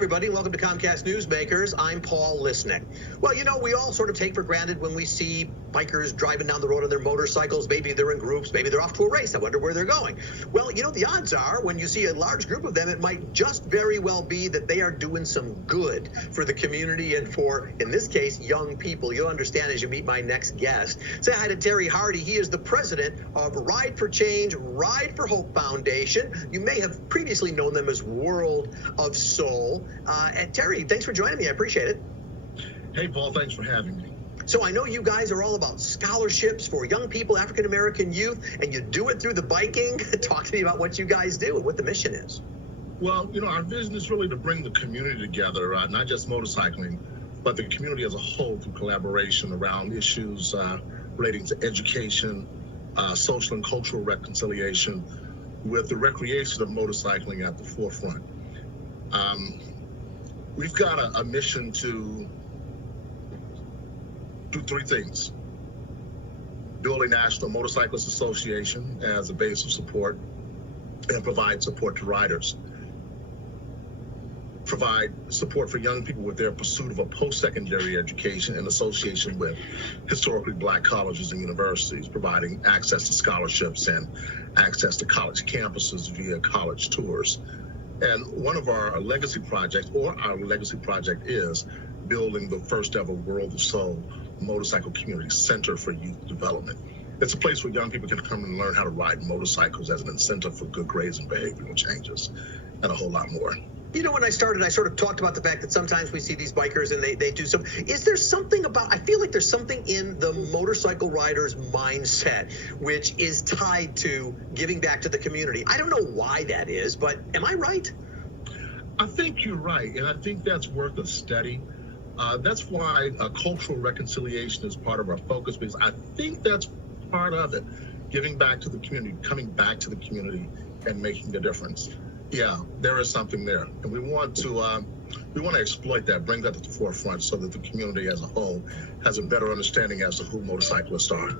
everybody. Welcome to Comcast Newsmakers. I'm Paul Lisnick. Well, we all sort of take for granted when we see bikers driving down the road on their motorcycles. Maybe they're in groups. Maybe they're off to a race. I wonder where they're going. Well, the odds are when you see a large group of them, it might just very well be that they are doing some good for the community and for, in this case, young people. You'll understand as you meet my next guest. Say hi to Terry Hardy. He is the president of Ride for Change, Ride for Hope Foundation. You may have previously known them as World of Soul. And Terry, thanks for joining me. I appreciate it. Hey, Paul, thanks for having me. So I know you guys are all about scholarships for young people, African-American youth, and you do it through the biking. Talk to me about what you guys do and what the mission is. Well, our vision is really to bring the community together, not just motorcycling, but the community as a whole through collaboration around issues relating to education, social and cultural reconciliation, with the recreation of motorcycling at the forefront. We've got a mission to do three things: build a National Motorcyclists Association as a base of support and provide support to riders, provide support for young people with their pursuit of a post-secondary education in association with historically Black colleges and universities, providing access to scholarships and access to college campuses via college tours. And one of our legacy projects, is building the first ever World of Soul Motorcycle Community Center for Youth Development. It's a place where young people can come and learn how to ride motorcycles as an incentive for good grades and behavioral changes, and a whole lot more. When I started, I sort of talked about the fact that sometimes we see these bikers and they do some. Is there something about, I feel like there's something in the motorcycle rider's mindset which is tied to giving back to the community. I don't know why that is, but am I right? I think you're right, and I think that's worth a study. That's why cultural reconciliation is part of our focus, because I think that's part of it, giving back to the community, coming back to the community and making a difference. Yeah, there is something there, and we want to exploit that, bring that to the forefront, so that the community as a whole has a better understanding as to who motorcyclists are.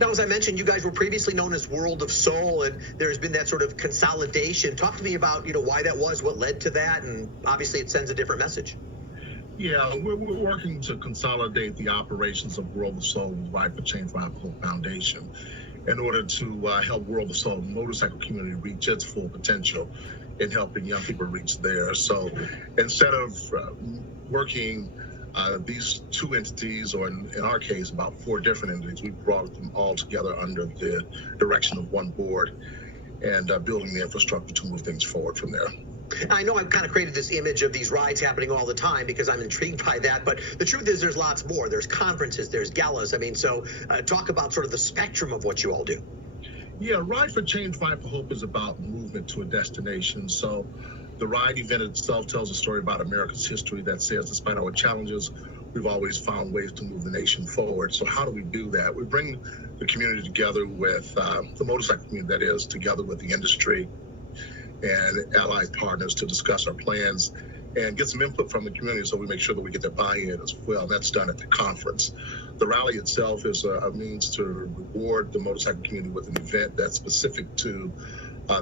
Now, as I mentioned, you guys were previously known as World of Soul, and there's been that sort of consolidation. Talk to me about why that was, what led to that, and obviously it sends a different message. Yeah, we're working to consolidate the operations of World of Soul with Ride for Change, Ride for Hope Foundation, in order to help World of Soul motorcycle community reach its full potential in helping young people reach theirs. So instead of working these two entities, or in our case, about 4 different entities, we brought them all together under the direction of one board and building the infrastructure to move things forward from there. I know I've kind of created this image of these rides happening all the time because I'm intrigued by that, but the truth is there's lots more. There's conferences, there's galas. So talk about sort of the spectrum of what you all do. Yeah, Ride for Change, Ride for Hope is about movement to a destination. So the ride event itself tells a story about America's history that says, despite our challenges, we've always found ways to move the nation forward. So how do we do that? We bring the community together with the motorcycle community, that is, together with the industry and allied partners to discuss our plans and get some input from the community, so we make sure that we get their buy-in as well. And that's done at the conference. The rally itself is a means to reward the motorcycle community with an event that's specific to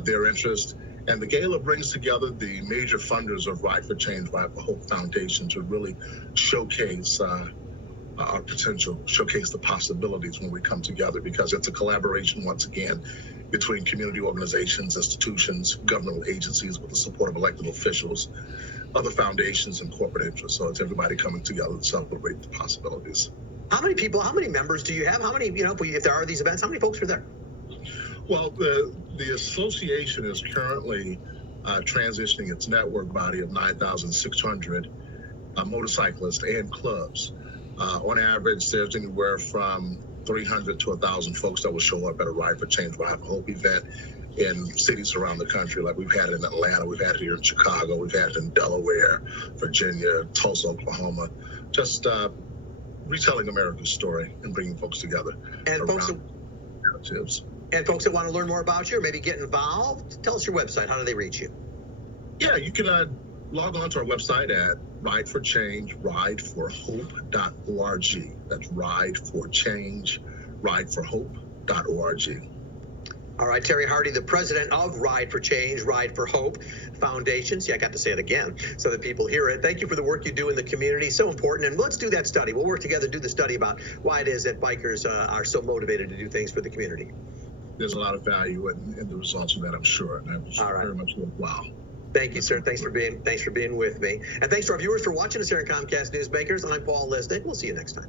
their interest. And the gala brings together the major funders of Ride for Change, Ride for Hope Foundation to really showcase our potential, showcase the possibilities when we come together, because it's a collaboration, once again, between community organizations, institutions, governmental agencies, with the support of elected officials, other foundations, and corporate interests. So it's everybody coming together to celebrate the possibilities. How many people, how many members do you have? How many, if there are these events, how many folks are there? Well, the association is currently transitioning its network body of 9,600 motorcyclists and clubs. On average, there's anywhere from 300 to 1,000 folks that will show up at a Ride for Change, Ride for Hope event in cities around the country. Like we've had it in Atlanta, we've had it here in Chicago, we've had it in Delaware, Virginia, Tulsa, Oklahoma. Just retelling America's story and bringing folks together around narratives. And folks that want to learn more about you or maybe get involved, tell us your website. How do they reach you? Yeah, you can log on to our website at Ride for Change, rideforhope.org. That's Ride for Change, rideforhope.org. All right, Terry Hardy, the president of Ride for Change, Ride for Hope Foundation. See, I got to say it again so that people hear it. Thank you for the work you do in the community. So important. And let's do that study. We'll work together, do the study about why it is that bikers are so motivated to do things for the community. There's a lot of value in the results of that, I'm sure. And I'm All right. very much wow. Thank you, sir. Thanks for being with me. And thanks to our viewers for watching us here on Comcast Newsmakers. I'm Paul Lisnick. We'll see you next time.